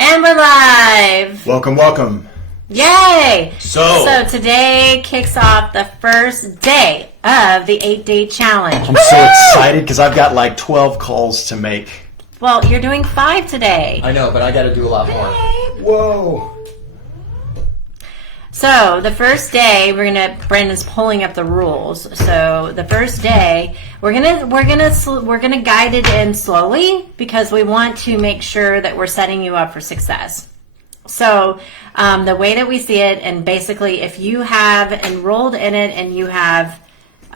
And we're live. Welcome, welcome. Yay! So today kicks off the first day of the 8-day challenge. I'm so excited because I've got like 12 calls to make. Well, you're doing 5 today. I know, but I got to do a lot more. Whoa. So the first day, Brandon's pulling up the rules. So the first day, we're gonna guide it in slowly because we want to make sure that we're setting you up for success. So the way that we see it, and basically, if you have enrolled in it and you have,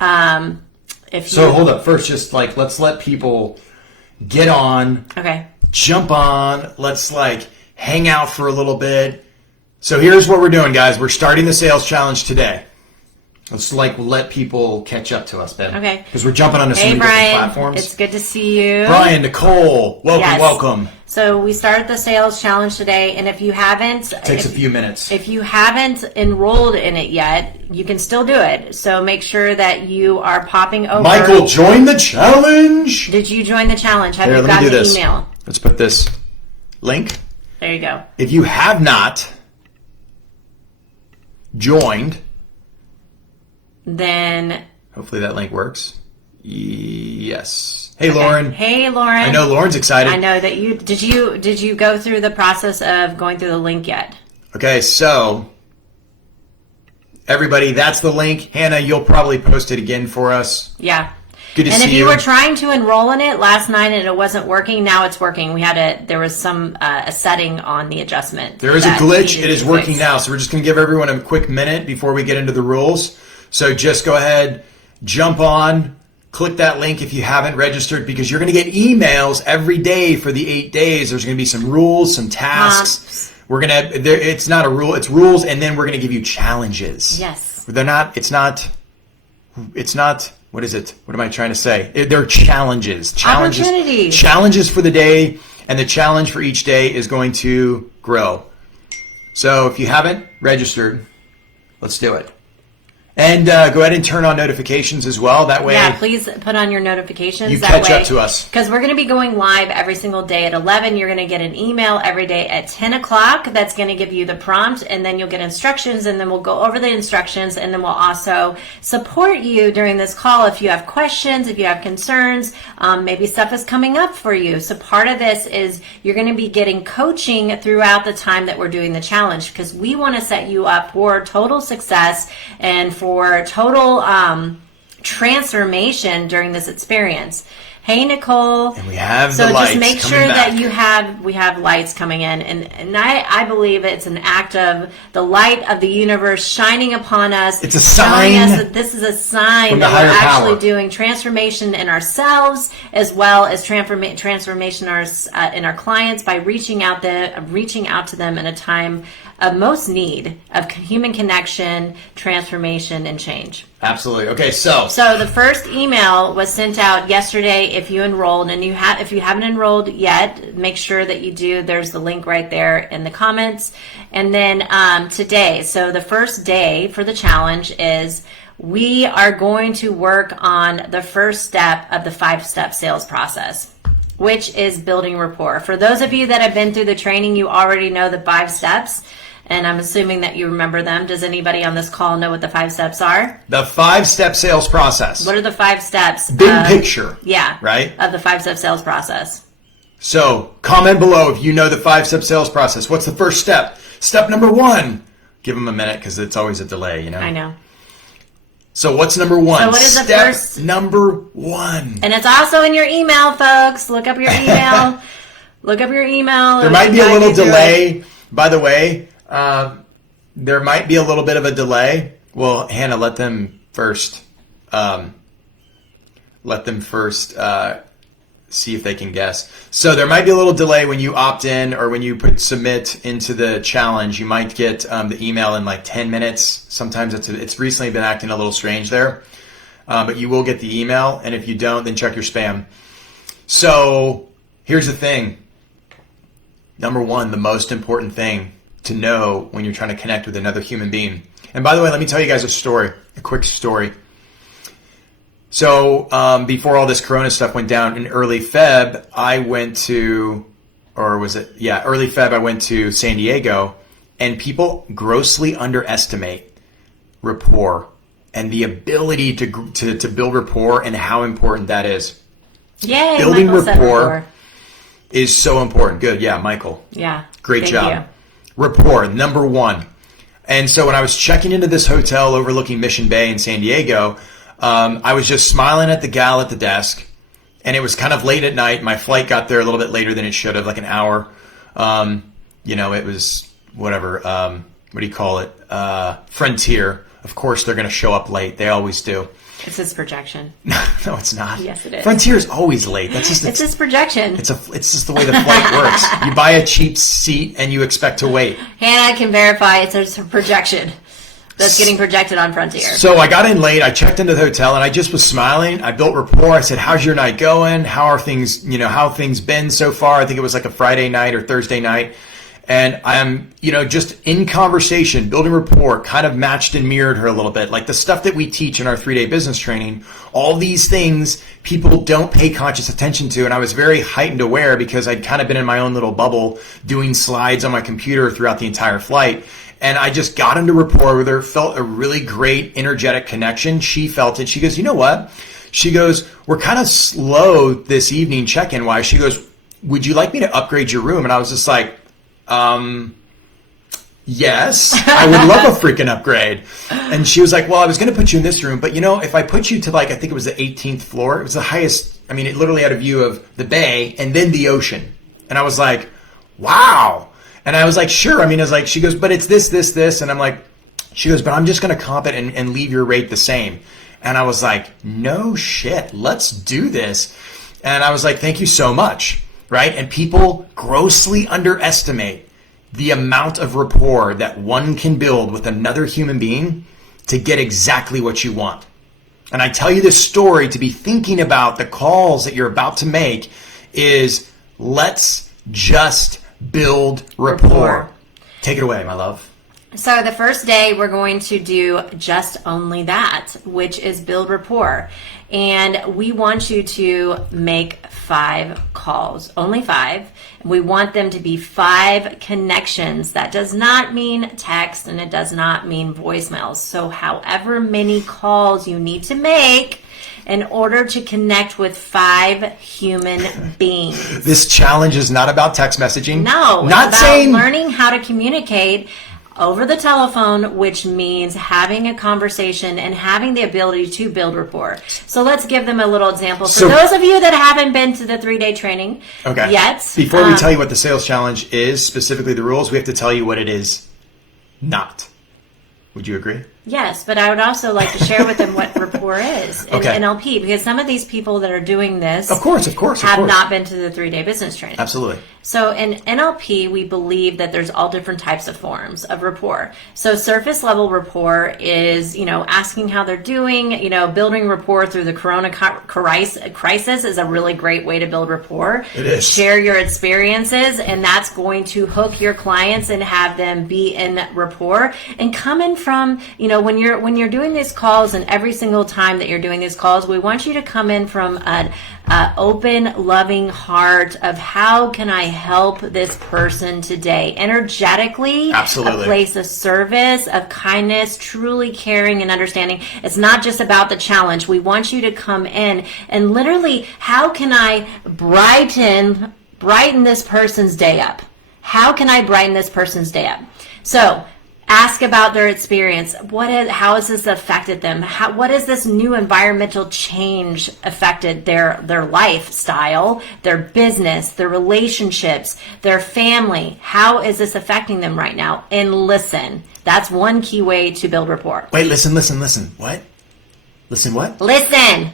hold up first. Just like let's let people get on. Okay. Jump on. Let's like hang out for a little bit. So here's what we're doing, guys. We're starting the sales challenge today. Let's like let people catch up to us, Ben. Okay. Because we're jumping onto so many different platforms. It's good to see you. Brian, Nicole, welcome. So we started the sales challenge today, and if you haven't, it takes a few minutes. If you haven't enrolled in it yet, you can still do it. So make sure that you are popping over. Michael, join the challenge. Did you join the challenge? Have you gotten the email? Let's put this link. There you go. If you have not joined, then hopefully that link works. Yes. Hey, okay. Lauren. Hey, Lauren. I know Lauren's excited. I know that you did you go through the process of going through the link yet? Okay, so everybody, that's the link. Hannah, you'll probably post it again for us. Yeah. Good to see you. And if you were trying to enroll in it last night and it wasn't working, now it's working. There was some a setting on the adjustment. There is a glitch. It is working now. So we're just going to give everyone a quick minute before we get into the rules. So just go ahead, jump on, click that link if you haven't registered, because you're going to get emails every day for the 8 days. There's going to be some rules, some tasks. We're going to, it's not a rule, it's rules, and then we're going to give you challenges. Yes. It's not, what is it? What am I trying to say? They're challenges. Opportunities. Challenges for the day, and the challenge for each day is going to grow. So if you haven't registered, let's do it. And go ahead and turn on notifications as well. That way, yeah, please put on your notifications. You catch up to us. Because we're going to be going live every single day at 11. You're going to get an email every day at 10 o'clock. That's going to give you the prompt, and then you'll get instructions, and then we'll go over the instructions, and then we'll also support you during this call if you have questions, if you have concerns, maybe stuff is coming up for you. So part of this is you're going to be getting coaching throughout the time that we're doing the challenge, because we want to set you up for total success and for total transformation during this experience. Hey, Nicole. And we have the lights. So just make sure that we have lights coming in. And I believe it's an act of the light of the universe shining upon us. It's a sign. Telling us that this is a sign that we're actually doing transformation in ourselves, as well as transformation in our clients by reaching out to them in a time of most need of human connection, transformation, and change. Absolutely. Okay, so the first email was sent out yesterday. If you enrolled, and if you haven't enrolled yet, make sure that you do. There's the link right there in the comments. And then today, so the first day for the challenge is we are going to work on the first step of the 5-step sales process, which is building rapport. For those of you that have been through the training, you already know the 5 steps. And I'm assuming that you remember them. Does anybody on this call know what the 5 steps are? The 5-step sales process. What are the 5 steps? Big picture. Yeah. Right? Of the 5-step sales process. So comment below if you know the 5-step sales process. What's the first step? Step number 1. Give them a minute because it's always a delay, you know? I know. So what's number 1? So what is the first? Number 1. And it's also in your email, folks. Look up your email. Look up your email. There might be a little delay, by the way. There might be a little bit of a delay. Well, Hannah, let them first see if they can guess. So there might be a little delay when you opt in or when you put submit into the challenge. You might get the email in like 10 minutes. Sometimes it's recently been acting a little strange there, but you will get the email. And if you don't, then check your spam. So here's the thing. Number 1, the most important thing to know when you're trying to connect with another human being. And by the way, let me tell you guys a quick story. So before all this Corona stuff went down in early Feb, I went to or was it, early Feb, I went to San Diego, and people grossly underestimate rapport and the ability to build rapport and how important that is. Yay, Building Michael said rapport is so important. Good. Yeah, Michael. Yeah. Great Thank job. you. Rapport, number one. And so when I was checking into this hotel overlooking Mission Bay in San Diego, I was just smiling at the gal at the desk, and it was kind of late at night. My flight got there a little bit later than it should have, like an hour. It was whatever. What do you call it? Frontier. Of course, they're going to show up late. They always do. It's his projection. No, it's not. Yes, it is. Frontier is always late. That's just it's his projection. It's just the way the flight works. You buy a cheap seat and you expect to wait. Hannah can verify it's a projection that's getting projected on Frontier. So I got in late. I checked into the hotel and I just was smiling. I built rapport. I said, "How's your night going? How are things? How have things been so far?" I think it was like a Friday night or Thursday night. And I'm, just in conversation, building rapport, kind of matched and mirrored her a little bit. Like the stuff that we teach in our 3-day business training, all these things people don't pay conscious attention to. And I was very heightened aware because I'd kind of been in my own little bubble doing slides on my computer throughout the entire flight. And I just got into rapport with her, felt a really great energetic connection. She felt it. She goes, "You know what?" She goes, "We're kind of slow this evening check-in wise." She goes, "Would you like me to upgrade your room?" And I was just like, yes, I would love a freaking upgrade. And she was like, "Well, I was going to put you in this room, but if I put you to I think it was the 18th floor, it was the highest. I mean, it literally had a view of the bay and then the ocean." And I was like, "Wow." And I was like, "Sure." I mean, she goes, "But it's this. And I'm like, she goes, "But I'm just going to comp it and leave your rate the same." And I was like, "No shit, let's do this." And I was like, "Thank you so much." Right? And people grossly underestimate the amount of rapport that one can build with another human being to get exactly what you want. And I tell you this story to be thinking about the calls that you're about to make is let's just build rapport. Take it away, my love. So the first day we're going to do just only that, which is build rapport. And we want you to make 5 calls, only 5. We want them to be 5 connections. That does not mean text and it does not mean voicemails. So however many calls you need to make in order to connect with 5 human beings. This challenge is not about text messaging. No, not it's about saying learning how to communicate over the telephone, which means having a conversation and having the ability to build rapport. So let's give them a little example. For those of you that haven't been to the 3-day training yet. Before we tell you what the sales challenge is, specifically the rules, we have to tell you what it is not. Would you agree? Yes, but I would also like to share with them what rapport is in NLP, because some of these people that are doing this of course, have not been to the 3-day business training. Absolutely. So in NLP, we believe that there's all different types of forms of rapport. So surface level rapport is, asking how they're doing, building rapport through the corona crisis is a really great way to build rapport. It is. Share your experiences, and that's going to hook your clients and have them be in rapport. And coming from, when you're doing these calls, and every single time that you're doing these calls, we want you to come in from an open, loving heart of how can I help this person today? Energetically, absolutely. A place of service, of kindness, truly caring and understanding. It's not just about the challenge. We want you to come in and literally, how can I brighten this person's day up? How can I brighten this person's day up? So ask about their experience. How has this affected them? What has this new environmental change affected their lifestyle, their business, their relationships, their family? How is this affecting them right now? And listen. That's one key way to build rapport. Wait, listen. What? Listen what? Listen.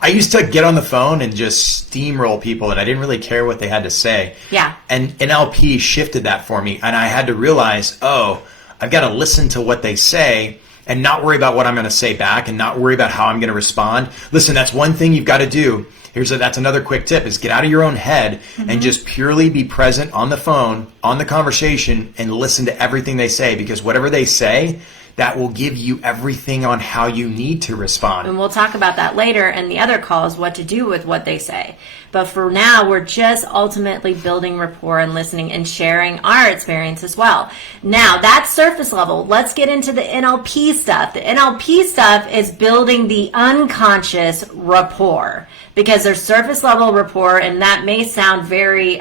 I used to get on the phone and just steamroll people, and I didn't really care what they had to say. Yeah. And NLP shifted that for me, and I had to realize, I've got to listen to what they say and not worry about what I'm going to say back and not worry about how I'm going to respond. Listen, that's one thing you've got to do. That's another quick tip is get out of your own head and just purely be present on the phone, on the conversation, and listen to everything they say, because whatever they say that will give you everything on how you need to respond. And we'll talk about that later in the other calls, what to do with what they say. But for now, we're just ultimately building rapport and listening and sharing our experience as well. Now, that's surface level. Let's get into the NLP stuff. The NLP stuff is building the unconscious rapport, because there's surface level rapport, and that may sound very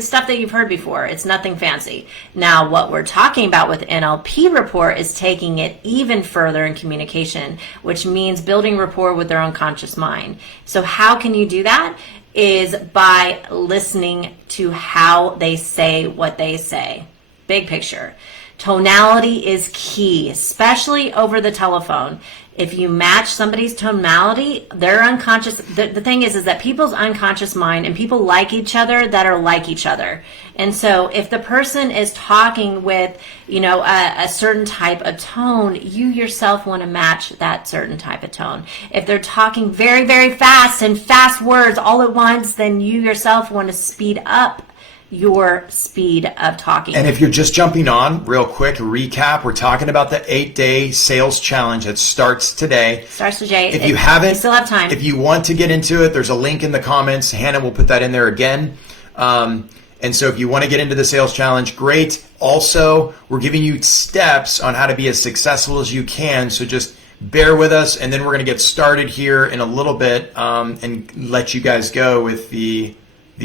stuff that you've heard before. It's nothing fancy. Now, what we're talking about with NLP rapport is taking it even further in communication, which means building rapport with their unconscious mind. So how can you do that? Is by listening to how they say what they say. Big picture. Tonality is key, especially over the telephone. If you match somebody's tonality, their unconscious, the thing is that people's unconscious mind, and people like each other that are like each other. And so if the person is talking with, a certain type of tone, you yourself want to match that certain type of tone. If they're talking very, very fast and fast words all at once, then you yourself want to speed up your speed of talking. And if you're just jumping on, real quick recap, we're talking about the 8-day sales challenge that starts today. Starts today. If you haven't, you still have time. If you want to get into it, there's a link in the comments. Hannah will put that in there again. And so if you want to get into the sales challenge, great. Also, we're giving you steps on how to be as successful as you can. So just bear with us, and then we're going to get started here in a little bit and let you guys go with the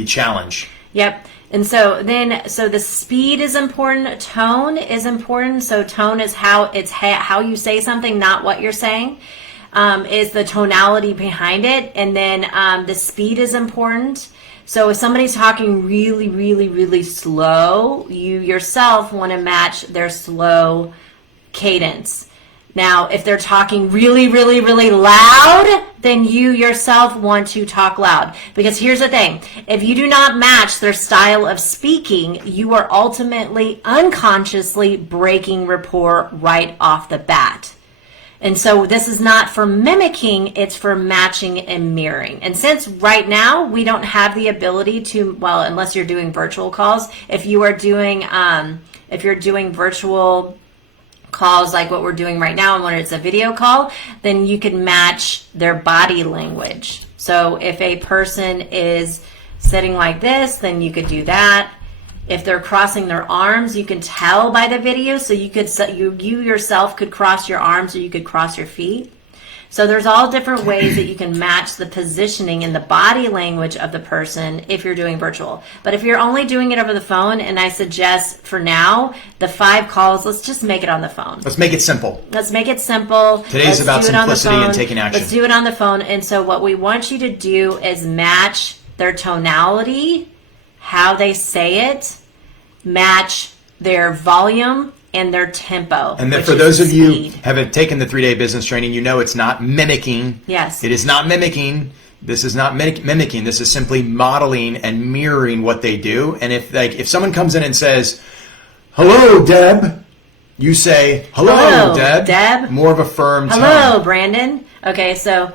challenge. Yep. And so the speed is important. Tone is important. So tone is how how you say something, not what you're saying, is the tonality behind it. And then the speed is important. So if somebody's talking really, really, really slow, you yourself want to match their slow cadence. Now, if they're talking really, really, really loud, then you yourself want to talk loud. Because here's the thing. If you do not match their style of speaking, you are ultimately unconsciously breaking rapport right off the bat. And so this is not for mimicking, it's for matching and mirroring. And since right now we don't have the ability to, well, unless you're doing virtual calls, if you're doing virtual calls like what we're doing right now, and when it's a video call, then you can match their body language. So if a person is sitting like this, then you could do that. If they're crossing their arms, you can tell by the video. So you yourself could cross your arms, or you could cross your feet. So there's all different ways that you can match the positioning and the body language of the person if you're doing virtual. But if you're only doing it over the phone, and I suggest for now, the 5 calls, let's just make it on the phone. Let's make it simple. Let's make it simple. Today's about simplicity and taking action. Let's do it on the phone. And so what we want you to do is match their tonality, how they say it, match their volume, and their tempo. And then for those of you who have taken the 3-day business training, you know it's not mimicking. Yes. It is not mimicking. This is not mimicking. This is simply modeling and mirroring what they do. And if someone comes in and says, "Hello, Deb," you say, "Hello, Deb." More of a firm tone. Hello, Brandon. Okay, so,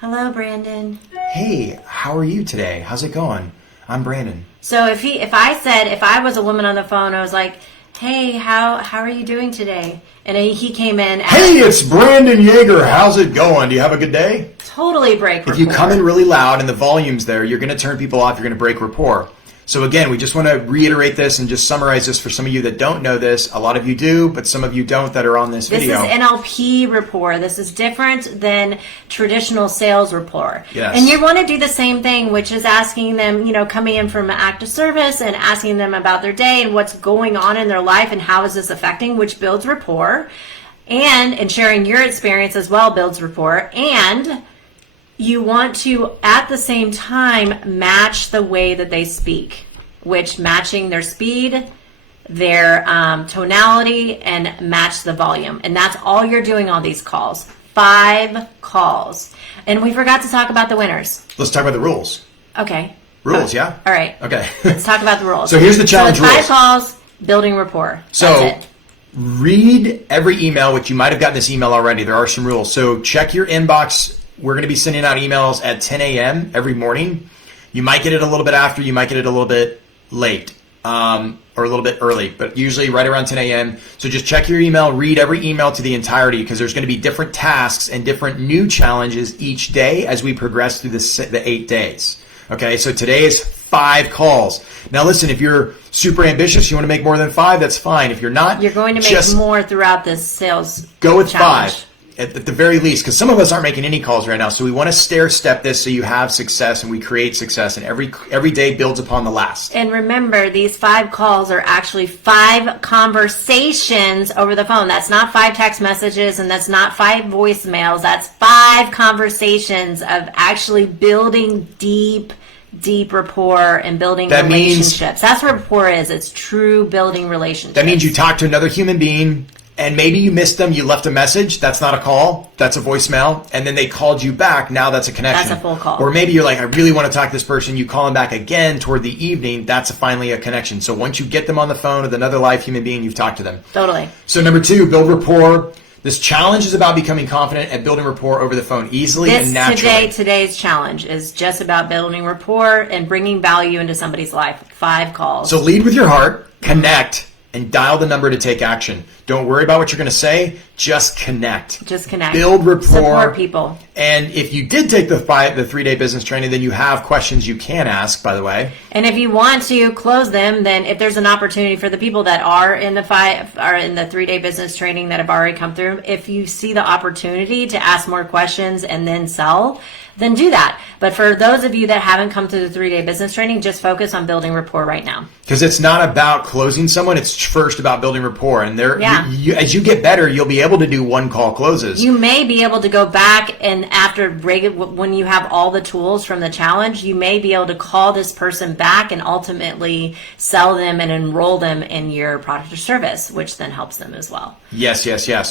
hello, Brandon. Hey, how are you today? How's it going? I'm Brandon. So if I was a woman on the phone, I was like, "Hey, how are you doing today?" And he came in. "Hey, it's Brandon Yager. How's it going? Do you have a good day?" Totally break rapport. If you come in really loud and the volume's there, you're going to turn people off. You're going to break rapport. So again, we just want to reiterate this and just summarize this for some of you that don't know this. A lot of you do, but some of you don't that are on this video. This is NLP rapport. This is different than traditional sales rapport. Yes. And you want to do the same thing, which is asking them, coming in from an active service and asking them about their day and what's going on in their life and how is this affecting, which builds rapport. And sharing your experience as well builds rapport. And you want to, at the same time, match the way that they speak, which matching their speed, their tonality, and match the volume. And that's all you're doing on these calls. 5 calls. And we forgot to talk about the winners. Let's talk about the rules. Okay. Rules, yeah? All right. Okay. Let's talk about the rules. So here's the challenge rules. 5 calls, building rapport. That's it. Read every email, which you might have gotten this email already. There are some rules. So check your inbox. We're going to be sending out emails at 10 a.m. every morning. You might get it a little bit after. You might get it a little bit late. or a little bit early, but usually right around 10 a.m. So just check your email, read every email to the entirety, because there's going to be different tasks and different new challenges each day as we progress through the 8 days. Okay, so today is 5 calls. Now listen, if you're super ambitious, you want to make more than 5, that's fine. If you're not, you're going to make more throughout this sales go with challenge. 5. At the very least, because some of us aren't making any calls right now. So we want to stair-step this so you have success and we create success, and every day builds upon the last. And remember, these 5 calls are actually 5 conversations over the phone. That's not 5 text messages, and that's not 5 voicemails. That's 5 conversations of actually building deep rapport and building relationships. That's what rapport is. It's true building relationships. That means you talk to another human being, and maybe you missed them, you left a message. That's not a call. That's a voicemail. And then they called you back. Now that's a connection. That's a full call. Or maybe you're like, I really want to talk to this person. You call them back again toward the evening. That's finally a connection. So once you get them on the phone with another live human being, you've talked to them. Totally. So number 2, build rapport. This challenge is about becoming confident and building rapport over the phone easily and naturally. Today's challenge is just about building rapport and bringing value into somebody's life. 5 calls. So lead with your heart, connect, and dial the number to take action. Don't worry about what you're going to say. Just connect. Just connect. Build rapport. Support people. And if you did take the 3-day business training, then you have questions you can ask, by the way. And if you want to close them, then if there's an opportunity for the people that are in the 3-day business training that have already come through, if you see the opportunity to ask more questions and then sell, then do that. But for those of you that haven't come to the 3-day business training, just focus on building rapport right now. Because it's not about closing someone, it's first about building rapport. And as you get better, you'll be able to do 1-call closes. You may be able to go back and when you have all the tools from the challenge, you may be able to call this person back and ultimately sell them and enroll them in your product or service, which then helps them as well. Yes.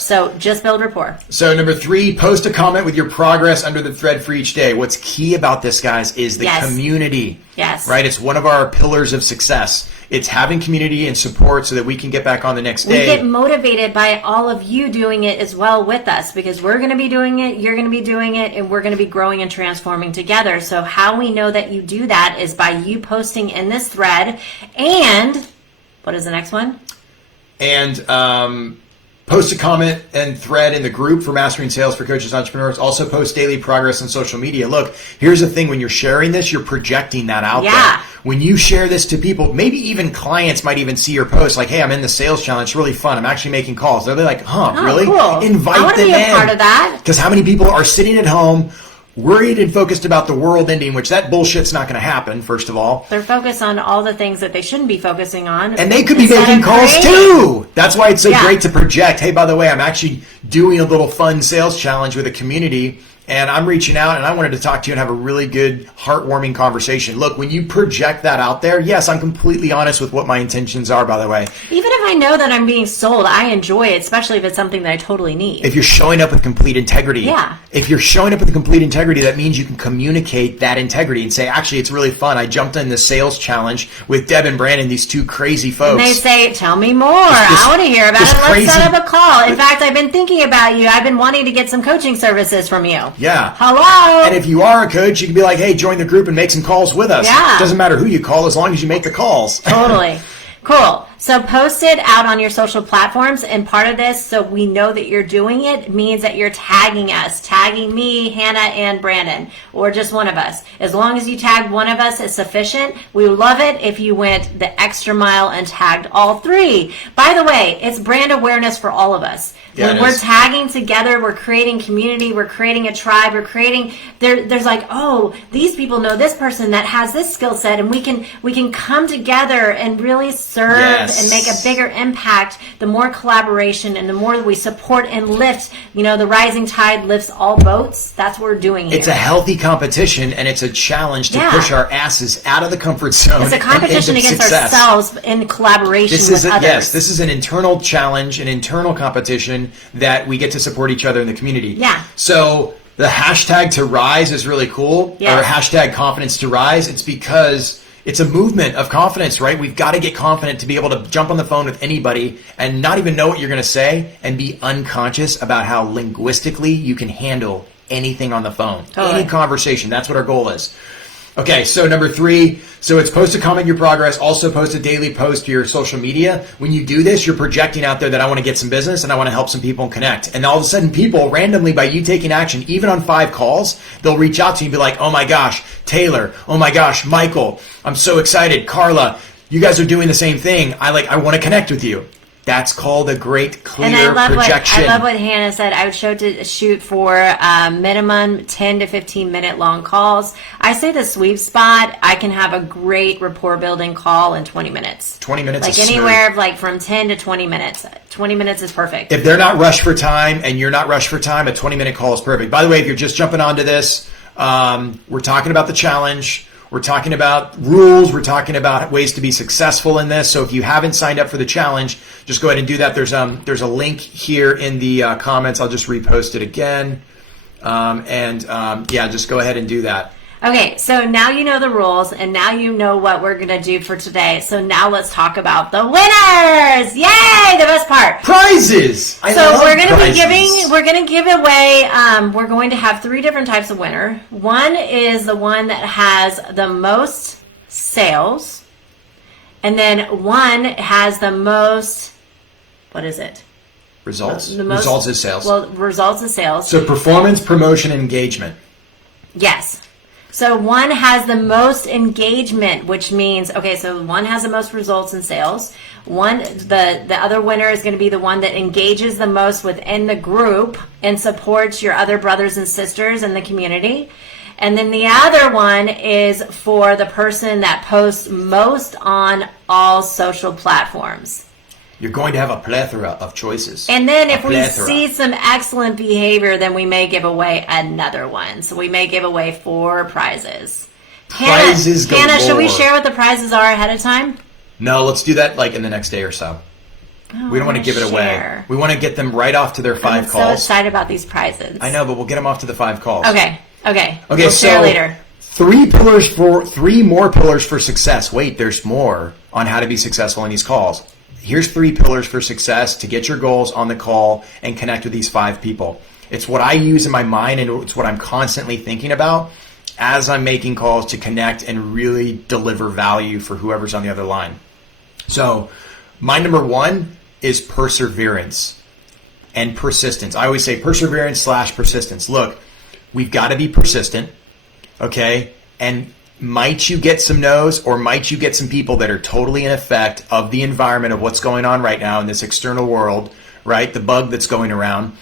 So just build rapport. So number 3, post a comment with your progress under the thread for each day. What's key about this, guys, is the community. Yes. Right? It's one of our pillars of success. It's having community and support so that we can get back on the next day. We get motivated by all of you doing it as well with us, because we're going to be doing it, you're going to be doing it, and we're going to be growing and transforming together. So how we know that you do that is by you posting in this thread. And what is the next one? And post a comment and thread in the group for Mastering Sales for Coaches and Entrepreneurs. Also post daily progress on social media. Look, here's the thing. When you're sharing this, you're projecting that out there. When you share this to people, maybe even clients might even see your post like, hey, I'm in the sales challenge. It's really fun. I'm actually making calls. They're like, really? Cool. Invite them in. I want to be a part of that. Because how many people are sitting at home worried and focused about the world ending, which that bullshit's not going to happen, first of all. They're focused on all the things that they shouldn't be focusing on. And they could be making calls too. That's why it's so great to project. Hey, by the way, I'm actually doing a little fun sales challenge with a community, and I'm reaching out, and I wanted to talk to you and have a really good, heartwarming conversation. Look, when you project that out there, yes, I'm completely honest with what my intentions are, by the way. Even if I know that I'm being sold, I enjoy it, especially if it's something that I totally need. If you're showing up with complete integrity. Yeah. If you're showing up with complete integrity, that means you can communicate that integrity and say, actually, it's really fun. I jumped in the sales challenge with Deb and Brandon, these 2 crazy folks. And they say, tell me more. I want to hear about it. Let's set up a call. In fact, I've been thinking about you. I've been wanting to get some coaching services from you. Yeah. Hello. And if you are a coach, you can be like, hey, join the group and make some calls with us. Yeah. It doesn't matter who you call as long as you make the calls. Totally. Cool. So post it out on your social platforms, and part of this, so we know that you're doing it, means that you're tagging us, tagging me, Hannah, and Brandon, or just one of us. As long as you tag one of us is sufficient. We would love it if you went the extra mile and tagged all 3. By the way, it's brand awareness for all of us. Yeah, when we're tagging together, we're creating community, we're creating a tribe, we're creating, there's like, oh, these people know this person that has this skill set, and we can come together and really serve and make a bigger impact. The more collaboration and the more that we support and lift, the rising tide lifts all boats. That's what we're doing here. It's a healthy competition, and it's a challenge to push our asses out of the comfort zone. It's a competition against ourselves in collaboration with others. Yes, this is an internal challenge, an internal competition that we get to support each other in the community. Yeah. So the hashtag to rise is really cool, or hashtag confidence to rise. It's because it's a movement of confidence, right? We've got to get confident to be able to jump on the phone with anybody and not even know what you're going to say, and be unconscious about how linguistically you can handle anything on the phone. Totally. Any conversation. That's what our goal is. Okay, so number 3, so it's post a comment your progress, also post a daily post to your social media. When you do this, you're projecting out there that I want to get some business and I want to help some people and connect. And all of a sudden people randomly, by you taking action, even on 5 calls, they'll reach out to you and be like, oh my gosh, Taylor, oh my gosh, Michael, I'm so excited, Carla, you guys are doing the same thing. I want to connect with you. That's called a great clear projection. I love what Hannah said. I would shoot for minimum 10 to 15 minute long calls. I say the sweet spot, I can have a great rapport building call in 20 minutes. 20 minutes like is anywhere smooth. Like from 10 to 20 minutes. 20 minutes is perfect. If they're not rushed for time and you're not rushed for time, a 20-minute call is perfect. By the way, if you're just jumping onto this, we're talking about the challenge. We're talking about rules. We're talking about ways to be successful in this. So if you haven't signed up for the challenge, just go ahead and do that. There's a link here in the comments. I'll just repost it again. Yeah, just go ahead and do that. Okay, so now you know the rules, and now you know what we're going to do for today. So now let's talk about the winners! Yay! The best part. Prizes! We're going to give away, we're going to have 3 different types of winner. One is the one that has the most sales, and then one has the most, what is it? Results. Results is sales. Well, results is sales. So performance, promotion, engagement. Yes. So one has the most engagement, which means, okay, so one has the most results in sales. The other winner is going to be the one that engages the most within the group and supports your other brothers and sisters in the community. And then the other one is for the person that posts most on all social platforms. You're going to have a plethora of choices. And then if we see some excellent behavior, then we may give away another one. So we may give away 4 prizes. Prizes galore. Hannah, should we share what the prizes are ahead of time? No, let's do that like in the next day or so. We don't want to give it away. We want to get them right off to their 5 calls. I'm so excited about these prizes. I know, but we'll get them off to the 5 calls. Okay. We'll share later. 3 more pillars for success. Wait, there's more on how to be successful in these calls. Here's 3 pillars for success to get your goals on the call and connect with these 5 people. It's what I use in my mind, and it's what I'm constantly thinking about as I'm making calls to connect and really deliver value for whoever's on the other line. So my number 1 is perseverance and persistence. I always say perseverance / persistence. Look, we've got to be persistent, okay? And might you get some no's, or might you get some people that are totally in effect of the environment of what's going on right now in this external world, right? The bug that's going around.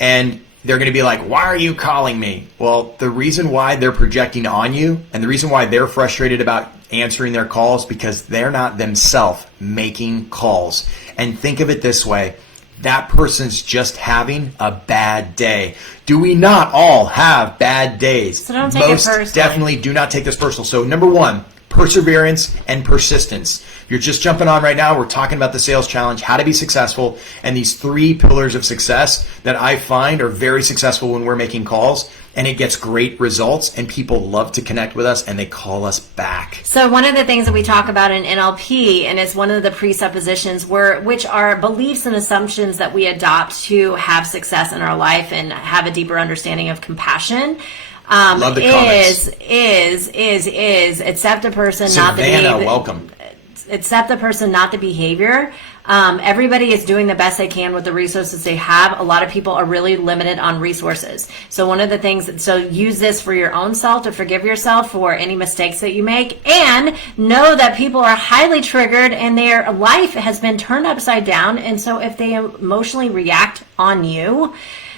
And they're going to be like, why are you calling me? Well, the reason why they're projecting on you and the reason why they're frustrated about answering their calls because they're not themselves making calls. And think of it this way. That person's just having a bad day. Do we not all have bad days? So don't take it personally. Most definitely do not take this personal. So number 1, perseverance and persistence. If you're just jumping on right now, we're talking about the sales challenge, how to be successful, and these 3 pillars of success that I find are very successful when we're making calls. And it gets great results, and people love to connect with us, and they call us back. So one of the things that we talk about in NLP, and it's one of the presuppositions, which are beliefs and assumptions that we adopt to have success in our life and have a deeper understanding of compassion. Love the comments. Is accept the person, Savannah, not the behavior. Welcome. Accept the person, not the behavior. Everybody is doing the best they can with the resources they have. A lot of people are really limited on resources. So one of the things, so use this for your own self to forgive yourself for any mistakes that you make, and know that people are highly triggered and their life has been turned upside down. And so if they emotionally react on you,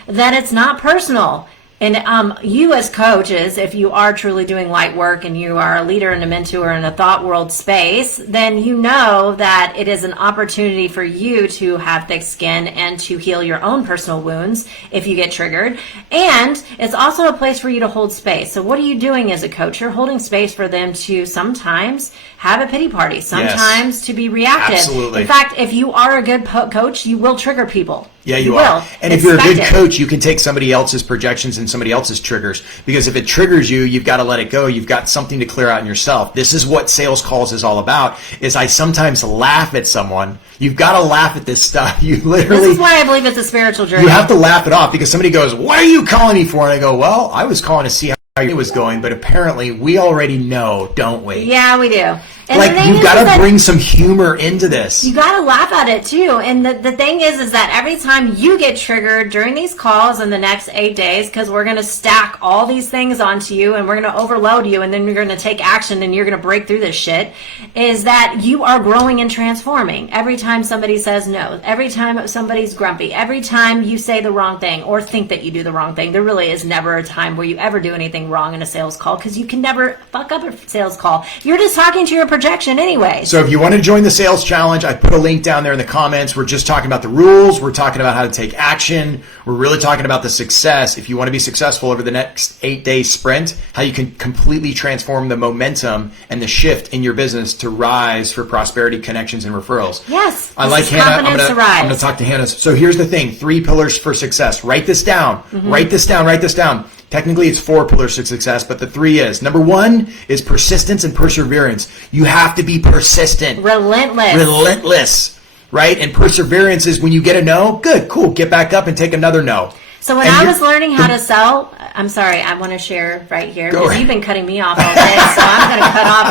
that it's not personal. And you as coaches, if you are truly doing light work and you are a leader and a mentor in a thought world space, then you know that it is an opportunity for you to have thick skin and to heal your own personal wounds if you get triggered. And it's also a place for you to hold space. So what are you doing as a coach? You're holding space for them to sometimes have a pity party, sometimes to be reactive. Absolutely. In fact, if you are a good coach, you will trigger people. Yeah, you are. And if you're a good coach, you can take somebody else's projections and somebody else's triggers. Because if it triggers you, you've got to let it go. You've got something to clear out in yourself. This is what sales calls is all about, is I sometimes laugh at someone. You've got to laugh at this stuff. You literally... This is why I believe it's a spiritual journey. You have to laugh it off because somebody goes, what are you calling me for? And I go, well, I was calling to see how it was going, but apparently we already know, don't we? Yeah, we do. And like, you got to bring some humor into this. You got to laugh at it too. And the thing is that every time you get triggered during these calls in the next 8 days, because we're going to stack all these things onto you and we're going to overload you, and then you're going to take action and you're going to break through this shit, is that you are growing and transforming. Every time somebody says no, every time somebody's grumpy, every time you say the wrong thing or think that you do the wrong thing, there really is never a time where you ever do anything wrong in a sales call, because you can never fuck up a sales call. You're just talking to your projection anyway. So if you want to join the sales challenge, I put a link down there in the comments. We're just talking about the rules. We're talking about how to take action. We're really talking about the success. If you want to be successful over the next 8-day sprint, how you can completely transform the momentum and the shift in your business to rise for prosperity, connections, and referrals. Yes. I like Hannah. I'm going to talk to Hannah. So here's the thing. 3 pillars for success. Write this down. Write this down. Write this down. Technically, it's 4 pillars to success, but the 3 is. Number 1 is persistence and perseverance. You have to be persistent. Relentless, right? And perseverance is when you get a no, good, cool, get back up and take another no. So when I was learning how to sell, I'm sorry, I want to share right here, because you've been cutting me off all day, so I'm going to cut off.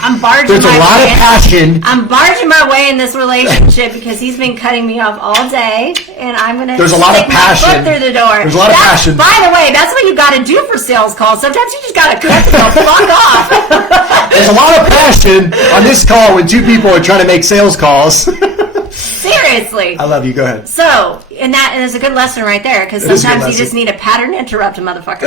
I'm barging There's a lot of passion. I'm barging my way in this relationship because he's been cutting me off all day, and I'm going to There's a lot of passion. my foot through the door. There's a lot of passion. By the way, that's what you got to do for sales calls. Sometimes you just got to cut the fuck off. There's a lot of passion on this call when 2 people are trying to make sales calls. Seriously. I love you. Go ahead. So, and it's a good lesson right there, because sometimes you just need a pattern interrupt a motherfucker.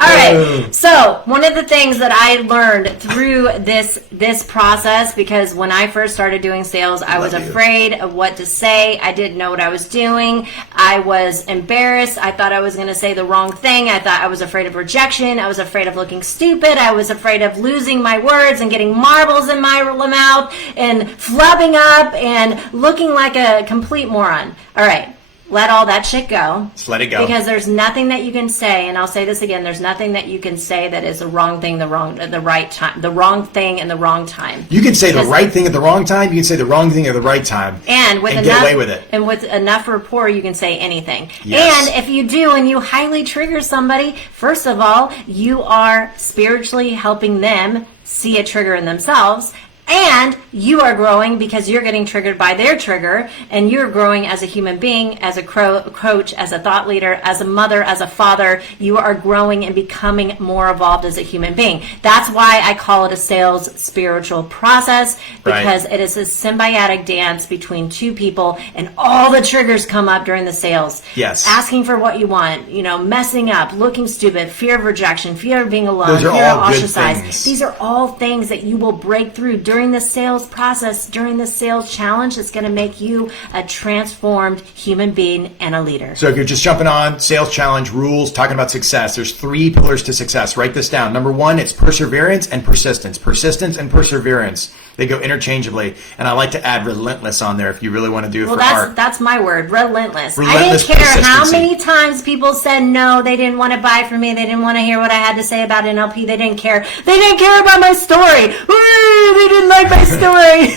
All right. So one of the things that I learned through this process, because when I first started doing sales, I was afraid of what to say. I didn't know what I was doing. I was embarrassed. I thought I was going to say the wrong thing. I thought I was afraid of rejection. I was afraid of looking stupid. I was afraid of losing my words and getting marbles in my mouth and flubbing up and looking like a complete moron. All right. Let all that shit go. Just let it go. Because there's nothing that you can say, and I'll say this again, there's nothing that you can say that is the wrong thing, the right time, the wrong thing in the wrong time. You can say the right thing at the wrong time, you can say the wrong thing at the right time. And get away with it. And with enough rapport, you can say anything. Yes. And if you do and you highly trigger somebody, first of all, you are spiritually helping them see a trigger in themselves. And you are growing because you're getting triggered by their trigger, and you're growing as a human being, as a coach, as a thought leader, as a mother, as a father. You are growing and becoming more evolved as a human being. That's why I call it a sales spiritual process, because it is a symbiotic dance between 2 people, and all the triggers come up during the sales. Yes. Asking for what you want, messing up, looking stupid, fear of rejection, fear of being alone, fear of ostracized. Things. These are all things that you will break through during the sales process, during the sales challenge. It's going to make you a transformed human being and a leader. So if you're just jumping on sales challenge rules, talking about success, there's 3 pillars to success. Write this down. Number 1, it's perseverance and persistence. Persistence and perseverance. They go interchangeably. And I like to add relentless on there if you really want to do it for art. That's my word, relentless. Relentless I didn't care how many times people said no, they didn't want to buy from me, they didn't want to hear what I had to say about NLP, they didn't care. They didn't care about my story. They didn't like my story.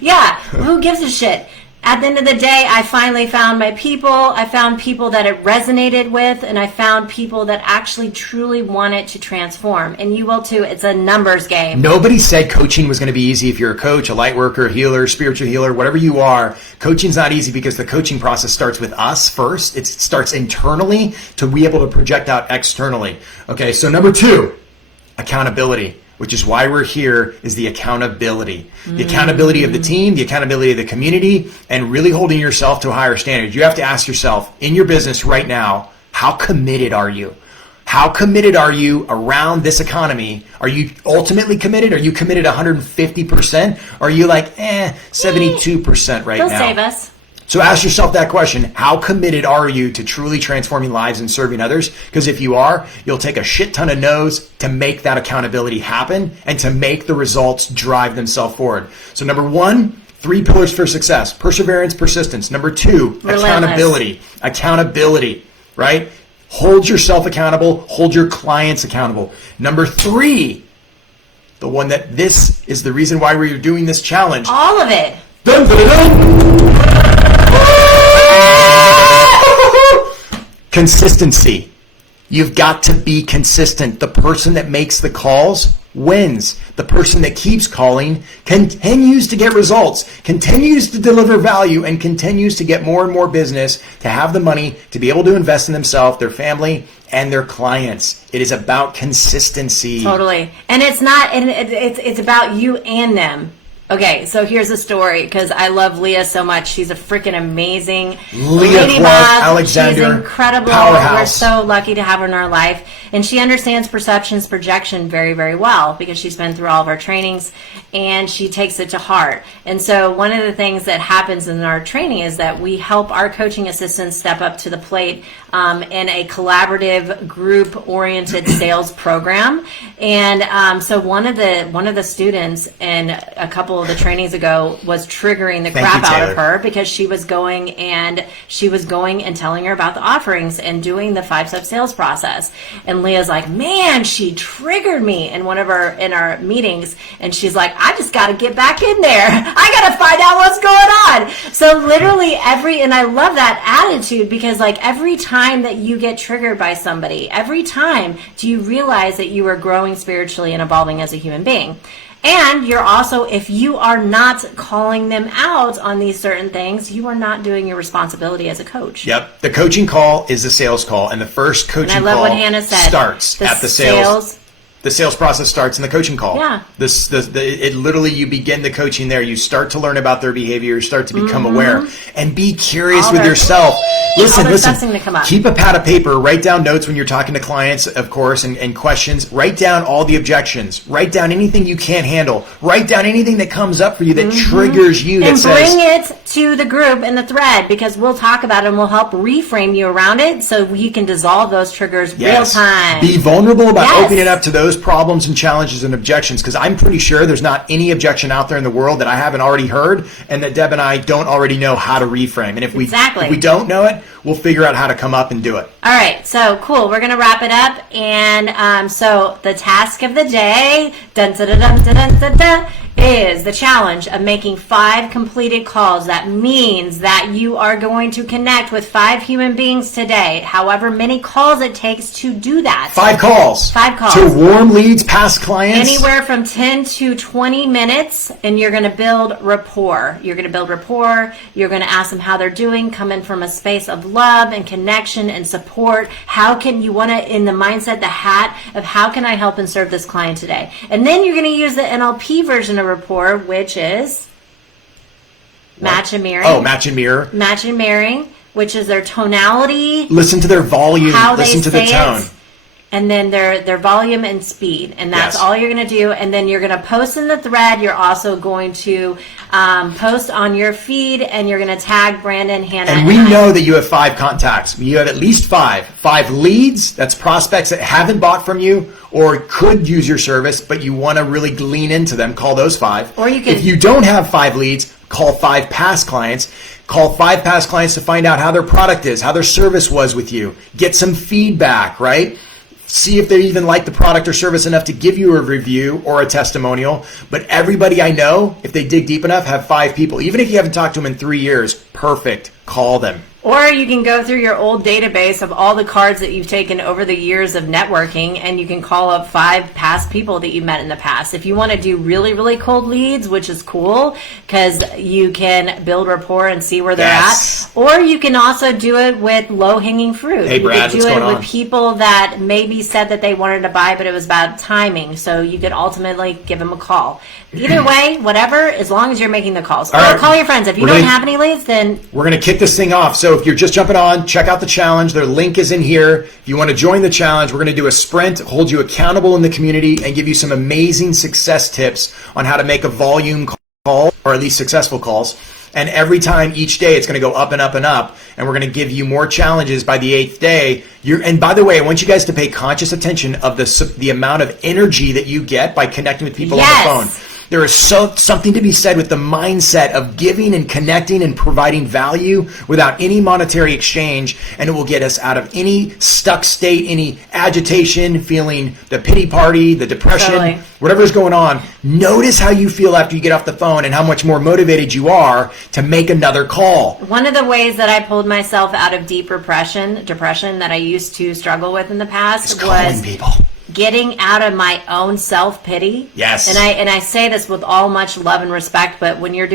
Yeah, who gives a shit? At the end of the day, I finally found my people. I found people that it resonated with, and I found people that actually truly wanted to transform. And you will too. It's a numbers game. Nobody said coaching was going to be easy. If you're a coach, a light worker, a healer, spiritual healer, whatever you are, coaching's not easy, because the coaching process starts with us first. It starts internally to be able to project out externally. Okay, so number 2, accountability, which is why we're here, is the accountability. The accountability of the team, the accountability of the community, and really holding yourself to a higher standard. You have to ask yourself, in your business right now, how committed are you? How committed are you around this economy? Are you ultimately committed? Are you committed 150%? Or are you like, 72% right now? They'll save us. So ask yourself that question. How committed are you to truly transforming lives and serving others? Because if you are, you'll take a shit ton of no's to make that accountability happen and to make the results drive themselves forward. So number 1, 3 pillars for success: perseverance, persistence. Number 2, accountability, right? Hold yourself accountable. Hold your clients accountable. Number 3, the one that this is the reason why we're doing this challenge. All of it. Dun, dun, dun, dun. Consistency. You've got to be consistent. The person that makes the calls wins. The person that keeps calling continues to get results, continues to deliver value, and continues to get more and more business, to have the money to be able to invest in themselves, their family, and their clients. It is about consistency. Totally. And it's not, and it's about you and them. Okay, so here's a story, because I love Leah so much. She's a freaking amazing lady boss. Alexander, she's incredible. powerhouse. We're so lucky to have her in our life. And she understands perceptions, projection very, very well, because she's been through all of our trainings, and she takes it to heart. And so one of the things that happens in our training is that we help our coaching assistants step up to the plate in a collaborative, group-oriented sales program. And so one of the students in a couple of the trainings ago was triggering the crap out of her, because she was going and telling her about the offerings and doing the 5-step sales process. And Leah's like, man, she triggered me in our meetings, and she's like, I just got to get back in there. I got to find out what's going on. So literally and I love that attitude, because like every time that you get triggered by somebody, every time do you realize that you are growing spiritually and evolving as a human being. And you're also, if you are not calling them out on these certain things, you are not doing your responsibility as a coach. Yep. The coaching call is the sales call, and the first coaching and I love call what Hannah said. Starts at the sales. The sales process starts in the coaching call. Yeah. It literally, you begin the coaching there. You start to learn about their behavior. You start to become aware, and be curious with yourself. Listen. To come up. Keep a pad of paper. Write down notes when you're talking to clients, of course, and questions. Write down all the objections. Write down anything you can't handle. Write down anything that comes up for you that triggers you. And bring it to the group in the thread, because we'll talk about it and we'll help reframe you around it, so you can dissolve those triggers real time. Be vulnerable about opening up to those problems and challenges and objections, because I'm pretty sure there's not any objection out there in the world that I haven't already heard, and that Deb and I don't already know how to reframe. And if we don't know it, we'll figure out how to come up and do it. All right, so cool. We're going to wrap it up. And so the task of the day, is the challenge of making 5 completed calls. That means that you are going to connect with 5 human beings today, however many calls it takes to do that. 5 calls. 5 calls. To warm leads, past clients. Anywhere from 10 to 20 minutes, and you're going to build rapport. You're going to ask them how they're doing, coming from a space of love and connection and support. How can you want to, in the mindset, the hat of how can I help and serve this client today? And then you're going to use the NLP version of rapport, which is match and mirroring. Oh, match and mirror. Match and mirroring, which is their tonality. Listen to their volume. Listen to the tone. And then their volume and speed. And that's all you're going to do. And then you're going to post in the thread. You're also going to post on your feed, and you're going to tag Brandon, Hannah. And we know that you have 5 contacts. You have at least 5. 5 leads. That's prospects that haven't bought from you or could use your service, but you want to really lean into them. Call those 5. Or you can, if you don't have 5 leads, call 5 past clients. Call 5 past clients to find out how their product is, how their service was with you. Get some feedback, right? See if they even like the product or service enough to give you a review or a testimonial. But everybody I know, if they dig deep enough, have 5 people. Even if you haven't talked to them in 3 years, perfect. Call them. Or you can go through your old database of all the cards that you've taken over the years of networking, and you can call up 5 past people that you met in the past. If you want to do really, really cold leads, which is cool because you can build rapport and see where they're at. Or you can also do it with low-hanging fruit. Hey, Brad, you could do it with people that maybe said that they wanted to buy, but it was about timing. So you could ultimately give them a call. Either way, whatever, as long as you're making the calls. Or call your friends. If you don't have any leads, then we're going to kick this thing off. So if you're just jumping on, check out the challenge. Their link is in here. If you want to join the challenge, we're going to do a sprint, hold you accountable in the community, and give you some amazing success tips on how to make a volume call, or at least successful calls. And every time, each day, it's going to go up and up and up. And we're going to give you more challenges by the 8th day. And by the way, I want you guys to pay conscious attention of the amount of energy that you get by connecting with people on the phone. There is something to be said with the mindset of giving and connecting and providing value without any monetary exchange, and it will get us out of any stuck state, any agitation, feeling the pity party, the depression, Totally. whatever's going on. Notice how you feel after you get off the phone and how much more motivated you are to make another call. One of the ways that I pulled myself out of deep depression that I used to struggle with in the past Calling was people. getting out of my own self-pity. Yes. And I say this with all much love and respect, but when you're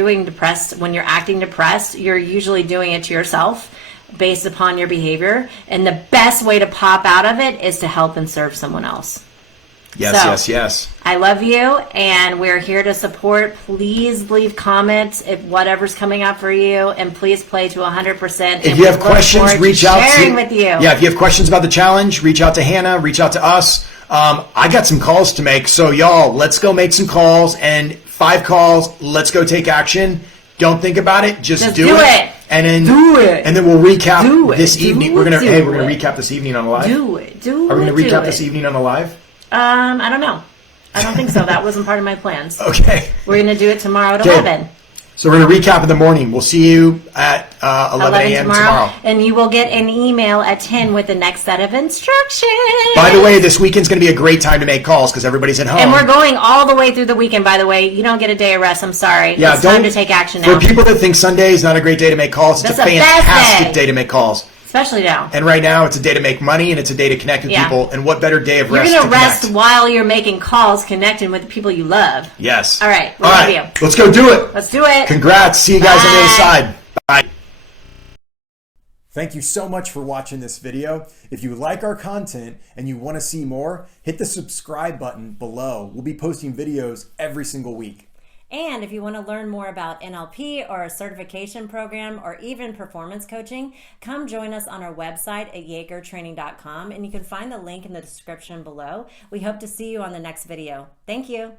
acting depressed, you're usually doing it to yourself based upon your behavior. And the best way to pop out of it is to help and serve someone else. Yes. I love you, and we're here to support. Please leave comments if whatever's coming up for you, and please play to 100%. If you have questions, reach out to sharing with you. Yeah, if you have questions about the challenge, reach out to Hannah, reach out to us. I got some calls to make, so y'all, let's go make some calls, and 5 calls, let's go take action. Don't think about it, just do it. And then Do it. And then we'll recap this Do evening. it. We're gonna Do it. recap this evening on the live. Do it. Are we gonna recap this evening on the live? I don't know. I don't think so. That wasn't part of my plans. Okay. We're going to do it tomorrow at Okay. 11. So we're going to recap in the morning. We'll see you at 11 a.m. tomorrow. And you will get an email at 10 with the next set of instructions. By the way, this weekend's going to be a great time to make calls because everybody's at home. And we're going all the way through the weekend, by the way. You don't get a day of rest. I'm sorry. Yeah, it's time to take action For now. people that think Sunday is not a great day to make calls, it's That's a the best fantastic day day to make calls. Especially now. And right now, it's a day to make money, and it's a day to connect with people. And what better day of You're rest going to rest connect? while you're making calls, connecting with the people you love. Yes. All right. We All love right. you. Let's go do it. Let's do it. Congrats. See you guys on the other Bye. side. Bye. Thank you so much for watching this video. If you like our content and you want to see more, hit the subscribe button below. We'll be posting videos every single week. And if you want to learn more about NLP or a certification program or even performance coaching, come join us on our website at yagertraining.com, and you can find the link in the description below. We hope to see you on the next video. Thank you.